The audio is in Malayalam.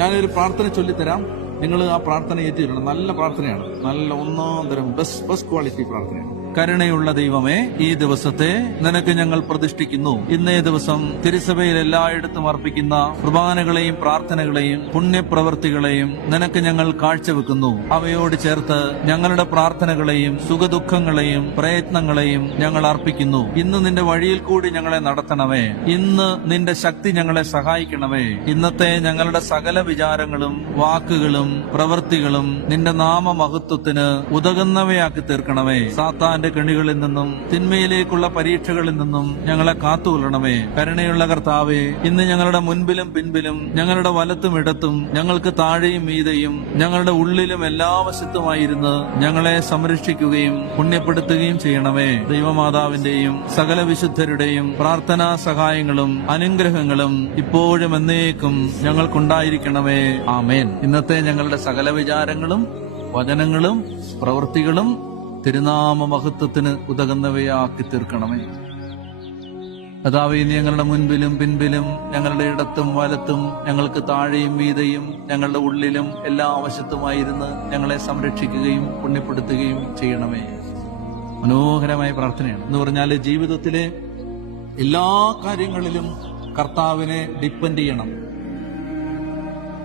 ഞാനൊരു പ്രാർത്ഥന ചൊല്ലിത്തരാം. നിങ്ങൾ ആ പ്രാർത്ഥന ഏറ്റിരണം നല്ല പ്രാർത്ഥനയാണ്. നല്ല ഒന്നാം തരം ബെസ്റ്റ് ബെസ്റ്റ് ക്വാളിറ്റി പ്രാർത്ഥനയാണ്. കരുണയുള്ള ദൈവമേ ഈ ദിവസത്തെ നിനക്ക് ഞങ്ങൾ പ്രതിഷ്ഠിക്കുന്നു. ഇന്നേ ദിവസം തിരുസഭയിൽ എല്ലായിടത്തും അർപ്പിക്കുന്ന കുർബാനകളെയും പ്രാർത്ഥനകളെയും പുണ്യപ്രവൃത്തികളെയും നിനക്ക് ഞങ്ങൾ കാഴ്ചവെക്കുന്നു. അവയോട് ചേർത്ത് ഞങ്ങളുടെ പ്രാർത്ഥനകളെയും സുഖദുഃഖങ്ങളെയും പ്രയത്നങ്ങളെയും ഞങ്ങൾ അർപ്പിക്കുന്നു. ഇന്ന് നിന്റെ വഴിയിൽ കൂടി ഞങ്ങളെ നടത്തണമേ. ഇന്ന് നിന്റെ ശക്തി ഞങ്ങളെ സഹായിക്കണമേ. ഇന്നത്തെ ഞങ്ങളുടെ സകല വിചാരങ്ങളും വാക്കുകളും പ്രവൃത്തികളും നിന്റെ നാമമഹത്വത്തിന് ഉതകുന്നവയാക്കി തീർക്കണമേ. സാത്താന്റെ കെണികളിൽ നിന്നും തിന്മയിലേക്കുള്ള പരീക്ഷകളിൽ നിന്നും ഞങ്ങളെ കാത്തുകൊള്ളണമേ. കരുണയുള്ള കർത്താവേ ഇന്ന് ഞങ്ങളുടെ മുൻപിലും പിൻപിലും ഞങ്ങളുടെ വലത്തും ഇടത്തും ഞങ്ങൾക്ക് താഴെയും മീതയും ഞങ്ങളുടെ ഉള്ളിലും എല്ലാ വശത്തുമായിരുന്ന് ഞങ്ങളെ സംരക്ഷിക്കുകയും പുണ്യപ്പെടുത്തുകയും ചെയ്യണമേ. ദൈവമാതാവിന്റെയും സകല വിശുദ്ധരുടെയും പ്രാർത്ഥനാ സഹായങ്ങളും അനുഗ്രഹങ്ങളും ഇപ്പോഴും എന്നേക്കും ഞങ്ങൾക്കുണ്ടായിരിക്കണമേ. ആമേൻ. ഇന്നത്തെ ഞങ്ങളുടെ സകല വിചാരങ്ങളും വചനങ്ങളും പ്രവൃത്തികളും തിരുനാമ മഹത്വത്തിന് ഉതകുന്നവയാക്കി തീർക്കണമേ നീ ഞങ്ങളുടെ മുൻപിലും പിൻപിലും ഞങ്ങളുടെ ഇടത്തും വലത്തും ഞങ്ങൾക്ക് താഴെയും വീതയും ഞങ്ങളുടെ ഉള്ളിലും എല്ലാ വശത്തുമായിരുന്ന് ഞങ്ങളെ സംരക്ഷിക്കുകയും പുണ്യപ്പെടുത്തുകയും ചെയ്യണമേ. മനോഹരമായ പ്രാർത്ഥനയാണ്. എന്ന് പറഞ്ഞാൽ ജീവിതത്തിലെ എല്ലാ കാര്യങ്ങളിലും കർത്താവിനെ ഡിപ്പെൻഡ് ചെയ്യണം.